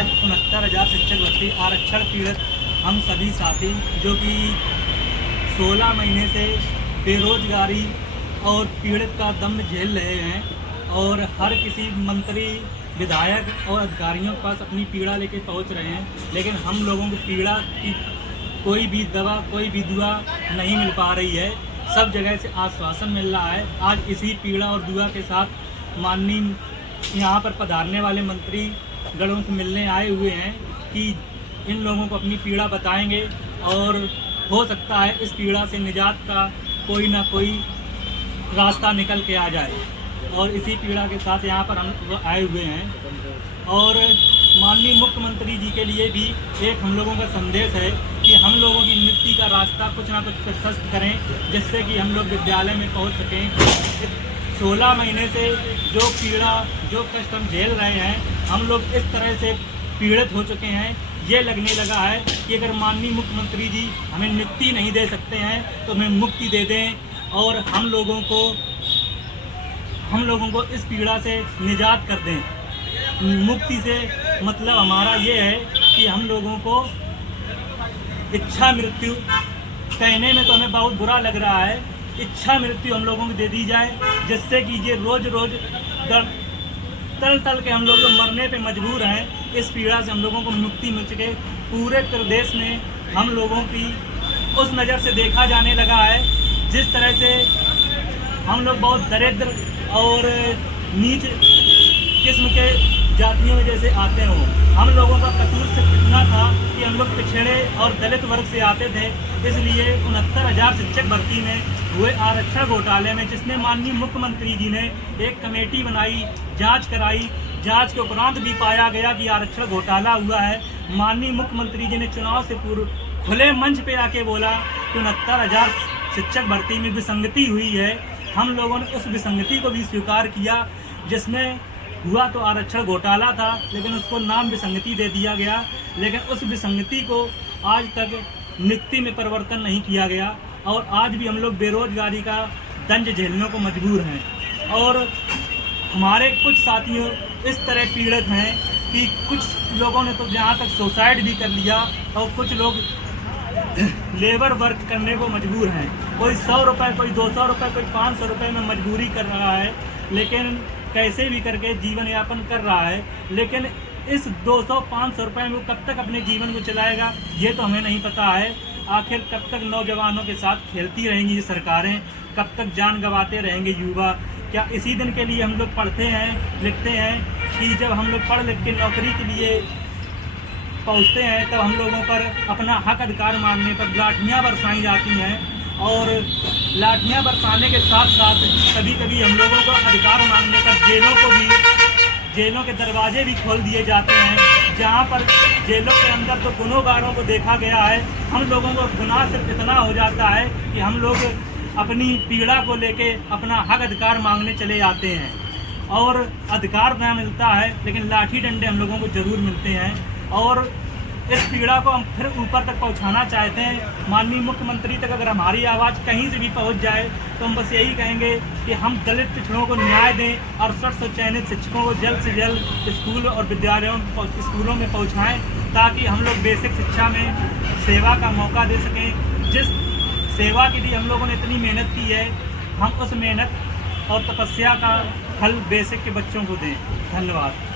आज 69,000 शिक्षक भर्ती आरक्षण पीड़ित हम सभी साथी जो कि 16 महीने से बेरोजगारी और पीड़ित का दम झेल रहे हैं और हर किसी मंत्री, विधायक और अधिकारियों के पास अपनी पीड़ा लेके पहुंच रहे हैं, लेकिन हम लोगों को पीड़ा की कोई भी दवा, कोई भी दुआ नहीं मिल पा रही है। सब जगह से आश्वासन मिल रहा है। आज इसी पीड़ा और दुआ के साथ माननीय यहाँ पर पधारने वाले मंत्री गणों से मिलने आए हुए हैं कि इन लोगों को अपनी पीड़ा बताएंगे और हो सकता है इस पीड़ा से निजात का कोई ना कोई रास्ता निकल के आ जाए। और इसी पीड़ा के साथ यहाँ पर हम आए हुए हैं और माननीय मुख्यमंत्री जी के लिए भी एक हम लोगों का संदेश है कि हम लोगों की मुक्ति का रास्ता कुछ ना कुछ प्रशस्त करें, जिससे कि हम लोग विद्यालय में पहुँच सकें। 16 महीने से जो पीड़ा, जो कष्ट हम झेल रहे हैं, हम लोग इस तरह से पीड़ित हो चुके हैं। ये लगने लगा है कि अगर माननीय मुख्यमंत्री जी हमें मुक्ति नहीं दे सकते हैं तो हमें मुक्ति दे दें और हम लोगों को इस पीड़ा से निजात कर दें। मुक्ति से मतलब हमारा ये है कि हम लोगों को इच्छा मृत्यु, कहने में तो हमें बहुत बुरा लग रहा है, इच्छा मृत्यु हम लोगों को दे दी जाए, जिससे कि ये रोज रोज तल के हम लोग मरने पे मजबूर हैं। इस पीड़ा से हम लोगों को मुक्ति मिल सके। पूरे प्रदेश में हम लोगों की उस नज़र से देखा जाने लगा है जिस तरह से हम लोग बहुत दरिद्र और नीच किस्म के जातियों में जैसे आते हों। हम लोगों का कसूर सिर्फ इतना था कि हम लोग पिछड़े और दलित वर्ग से आते थे, इसलिए 69,000 शिक्षक भर्ती में हुए आरक्षण घोटाले में, जिसमें माननीय मुख्यमंत्री जी ने एक कमेटी बनाई, जांच कराई, जांच के उपरांत भी पाया गया कि आरक्षण घोटाला हुआ है। माननीय मुख्यमंत्री जी ने चुनाव से पूर्व खुले मंच पे आके बोला कि 69,000 शिक्षक भर्ती में विसंगति हुई है। हम लोगों ने उस विसंगति को भी स्वीकार किया, जिसमें हुआ तो आरक्षण घोटाला था, लेकिन उसको नाम विसंगति दे दिया गया। लेकिन उस विसंगति को आज तक नियुक्ति में परिवर्तन नहीं किया गया और आज भी हम लोग बेरोजगारी का दंड झेलने को मजबूर हैं। और हमारे कुछ साथियों इस तरह पीड़ित हैं कि कुछ लोगों ने तो यहाँ तक सुसाइड भी कर लिया और कुछ लोग लेबर वर्क करने को मजबूर हैं। कोई 100 रुपये, कोई 200 रुपये, कोई 500 रुपये में मजबूरी कर रहा है, लेकिन कैसे भी करके जीवन यापन कर रहा है। लेकिन इस 200-500 रुपये में वो कब तक अपने जीवन को चलाएगा, ये तो हमें नहीं पता है। आखिर कब तक नौजवानों के साथ खेलती रहेंगी ये सरकारें, कब तक जान गंवाते रहेंगे युवा। क्या इसी दिन के लिए हम लोग पढ़ते हैं, लिखते हैं कि जब हम लोग पढ़ लिख के नौकरी के लिए पहुँचते हैं तब हम लोगों पर अपना हक अधिकार मांगने पर लाठियाँ बरसाई जाती हैं और लाठियाँ बरसाने के साथ साथ कभी कभी हम लोगों को अधिकार मांगने पर जेलों के दरवाजे भी खोल दिए जाते हैं, जहाँ पर जेलों के अंदर तो गुनहगारों को देखा गया है। हम लोगों को गुनाह सिर्फ इतना हो जाता है कि हम लोग अपनी पीड़ा को लेके अपना हक अधिकार मांगने चले जाते हैं और अधिकार न मिलता है, लेकिन लाठी डंडे हम लोगों को ज़रूर मिलते हैं। और इस पीड़ा को हम फिर ऊपर तक पहुंचाना चाहते हैं। माननीय मुख्यमंत्री तक अगर हमारी आवाज़ कहीं से भी पहुंच जाए तो हम बस यही कहेंगे कि हम दलित पिछड़ों को न्याय दें और 68 चयनित शिक्षकों को जल्द से जल्द स्कूल और स्कूलों में पहुंचाएं, ताकि हम लोग बेसिक शिक्षा में सेवा का मौका दे सकें। जिस सेवा के लिए हम लोगों ने इतनी मेहनत की है, हम उस मेहनत और तपस्या का फल बेसिक के बच्चों को दें। धन्यवाद।